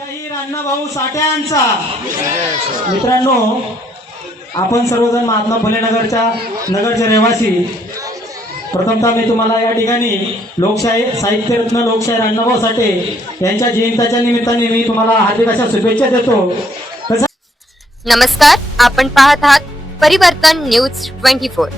लोकशाहीर अण्णाभाऊ साठ्यांचा मित्रांनो आपण सर्वजण महात्मा फुले नगरच्या नगरचे रहिवासी. प्रथमतः मी तुम्हाला या ठिकाणी लोकशाही साहित्यरत्न लोकशाहीर अण्णाभाऊ साठे यांच्या जयंताच्या निमित्ताने मी तुम्हाला हार्दिक अशा शुभेच्छा देतो. नमस्कार आपण पाहत आहात परिवर्तन न्यूज ट्वेंटी फोर.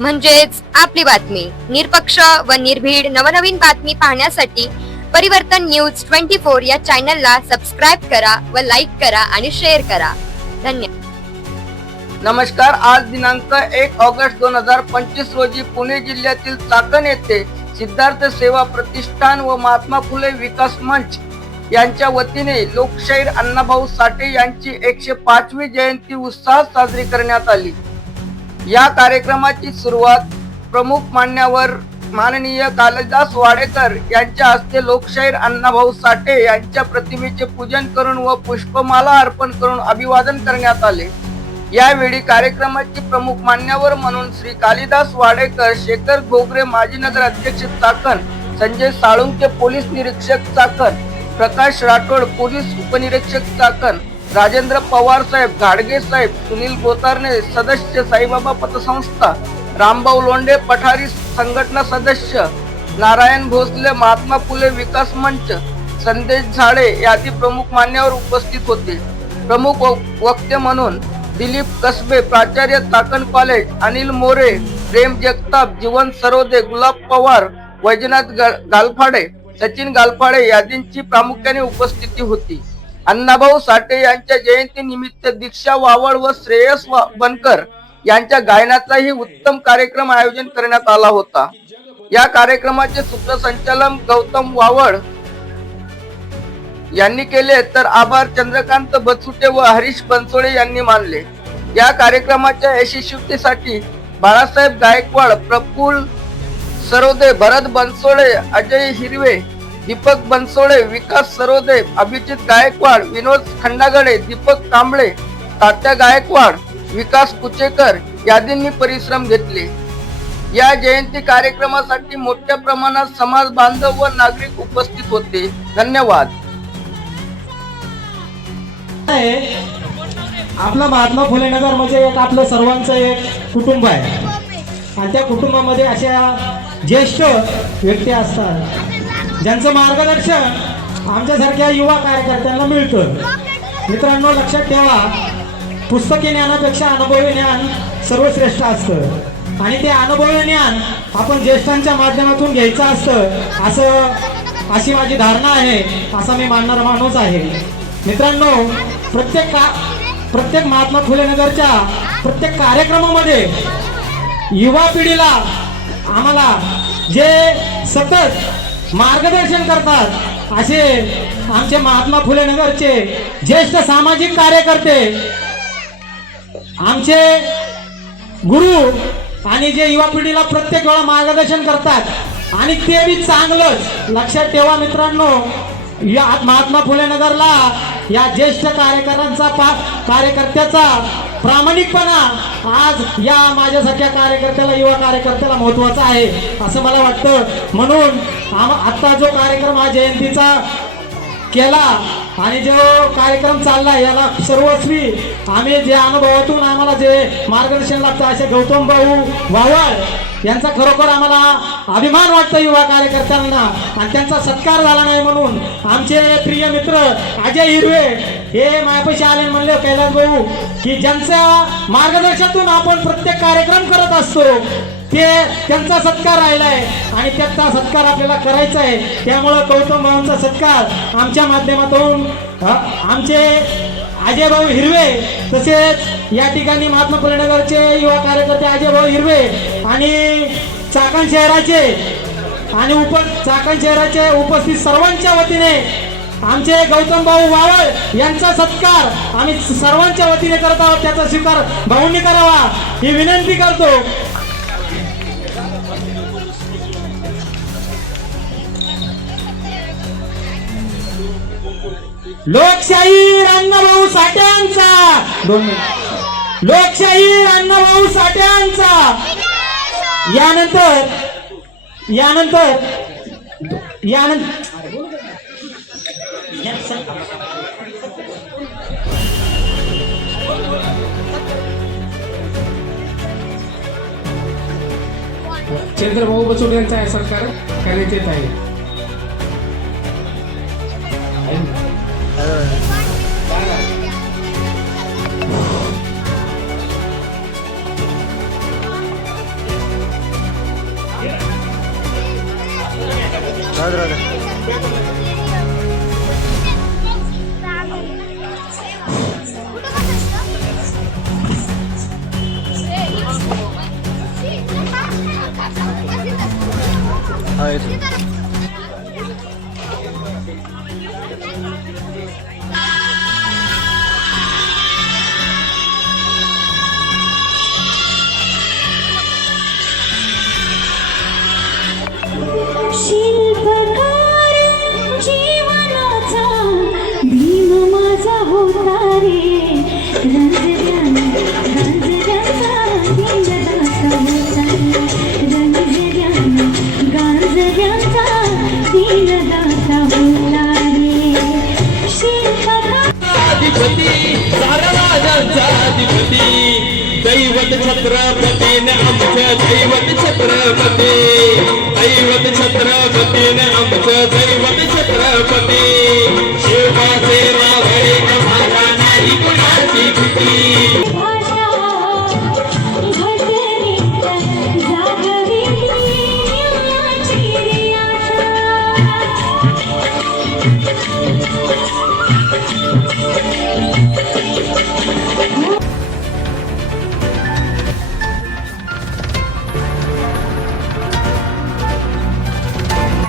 म्हणजेच आपली बातमी निरपक्ष व निर्भीड नवनवीन बातमी पाहण्यासाठी परिवर्तन न्यूज ट्वेंटी फोर या चॅनलला सबस्क्राईब करा व लाईक करा आणि शेअर करा. धन्यवाद नमस्कार आज दिनांक एक ऑगस्ट दोन हजार पंचवीस रोजी पुणे जिल्ह्यातील चाकण येथे सिद्धार्थ सेवा प्रतिष्ठान व महात्मा फुले विकास मंच यांच्या वतीने लोकशाहीर अण्णाभाऊ साठे यांची एकशे पाचवी जयंती उत्साहात साजरी करण्यात आली. या कार्यक्रमाची सुरुवात प्रमुख मान्यावर माननीय कालिदास वाडेकर यांच्या हस्ते लोकशाहीर अण्णाभाऊ साठे यांच्या प्रतिमेचे पूजन करून व पुष्पमाला अर्पण करून अभिवादन करण्यात आले. यावेळी कार्यक्रमाचे प्रमुख मान्यवर म्हणून श्री कालिदास वाडेकर शेखर घोगरे माजी नगर अध्यक्ष चाकण संजय साळुंके पोलीस निरीक्षक चाकण प्रकाश राठोड पोलीस उपनिरीक्षक चाकण राजेंद्र पवार साहेब घाडगे साहेब सुनील गोतारणे सदस्य साईबाबा पतसंस्था रामभाऊ लोंढे पठारी संघटना सदस्य नारायण भोसले महात्मा फुले विकास मंच संदेश झाडे यादी प्रमुख मान्यवर उपस्थित होते. प्रमुख वक्ते म्हणून दिलीप कसबे प्राचार्य ताकण कॉलेज अनिल मोरे प्रेम जगताप जीवन सरोदे गुलाब पवार वैजनाथ गालफाडे सचिन गालफाडे यादींची प्रामुख्याने उपस्थिती होती. अण्णाभाऊ साठे यांच्या जयंती निमित्त दीक्षा वावळ व श्रेयस वा- बनकर यांच्या गायनाचाही उत्तम कार्यक्रम आयोजन करण्यात आला होता. या कार्यक्रमाचे सूत्रसंचालन गौतम वावड यांनी केले तर आभार चंद्रकांत बचुटे व हरीश बनसोळे यांनी मानले. या कार्यक्रमाच्या यशस्वीतेसाठी बाळासाहेब गायकवाड प्रफुल सरोदे भरत बनसोळे अजय हिरवे दीपक बनसोळे विकास सरोदे अभिजित गायकवाड विनोद खंडागडे दीपक कांबळे तात्या गायकवाड विकास कुचेकर यादींनी परिश्रम घेतले. या जयंती कार्यक्रमासाठी मोठ्या प्रमाणात समाज बांधव व नागरिक उपस्थित होते. धन्यवाद. आपला महात्मा फुले नगर म्हणजे एक आपलं सर्वांचं एक कुटुंब आहे. आणि त्या कुटुंबामध्ये अशा ज्येष्ठ व्यक्ती असतात. ज्यांचं मार्गदर्शन आमच्यासारख्या युवा कार्यकर्त्यांना मिळतं. मित्रांनो लक्षात ठेवा पुस्तकी ज्ञानापेक्षा अनुभवी ज्ञान सर्वश्रेष्ठ असतं. आणि ते अनुभवी ज्ञान आपण ज्येष्ठांच्या माध्यमातून घ्यायचं असतं असं अशी माझी धारणा आहे असा मी मानणारा माणूस आहे. मित्रांनो प्रत्येक का प्रत्येक महात्मा फुले नगरच्या प्रत्येक कार्यक्रमामध्ये युवा पिढीला आम्हाला जे सतत मार्गदर्शन करतात असे आमचे महात्मा फुले नगरचे ज्येष्ठ सामाजिक कार्यकर्ते आमचे गुरु आणि जे युवा पिढीला प्रत्येक वेळा मार्गदर्शन करतात. आणि ते बी चांगलंच. लक्षात ठेवा मित्रांनो या महात्मा फुले नगरला या ज्येष्ठ कार्यकर्त्यांचा पा कार्यकर्त्याचा प्रामाणिकपणा आज या माझ्यासारख्या कार्यकर्त्याला युवा कार्यकर्त्याला महत्त्वाचा आहे असं मला वाटतं. म्हणून आम आत्ता जो कार्यक्रम हा जयंतीचा केला. आणि जो कार्यक्रम चालला याला सर्वस्वी आम्ही जे अनुभवातून आम्हाला जे मार्गदर्शन लागतं असे गौतम भाऊ वावळ यांचा खरोखर आम्हाला अभिमान वाटतो युवा कार्यकर्त्यांना. आणि त्यांचा सत्कार झाला नाही म्हणून आमचे प्रिय मित्र अजय हिरवे हे मायापाशी आले म्हणले कैलास भाऊ की ज्यांच्या मार्गदर्शनातून आपण प्रत्येक कार्यक्रम करत असतो ते त्यांचा सत्कार राहिलाय आणि त्यांचा सत्कार आपल्याला करायचा आहे. त्यामुळं गौतम भावांचा सत्कार आमच्या माध्यमातून आमचे अजयभाऊ हिरवे तसेच या ठिकाणी महात्मा फुले युवा कार्यकर्ते अजयभाऊ हिरवे आणि चाकण शहराचे आणि उप चाकण शहराचे उपस्थित सर्वांच्या वतीने आमचे गौतम भाऊ वावळ यांचा सत्कार आम्ही सर्वांच्या वतीने करत आहोत. त्याचा स्वीकार भाऊंनी करावा. ही विनंती करतो. लोकशाही अण्णाभाऊ साठ्यांचा. लोकशाही अण्णाभाऊ साठ्यांचा. यानंतर यानंतर यानंतर चंद्रभाऊ बचोड यांचा आहे सरकार करण्यात येत आहे Hadi hadi. Hayır. अधिपती सारराजांचा अधिपती दैवत छत्रपतीने आमच्या दैवत छत्रपती. दैवत छत्रपतीने आमच्या दैवत छत्रपती. शिवाचे रावळे आम्हाला नाही कुणाची भीती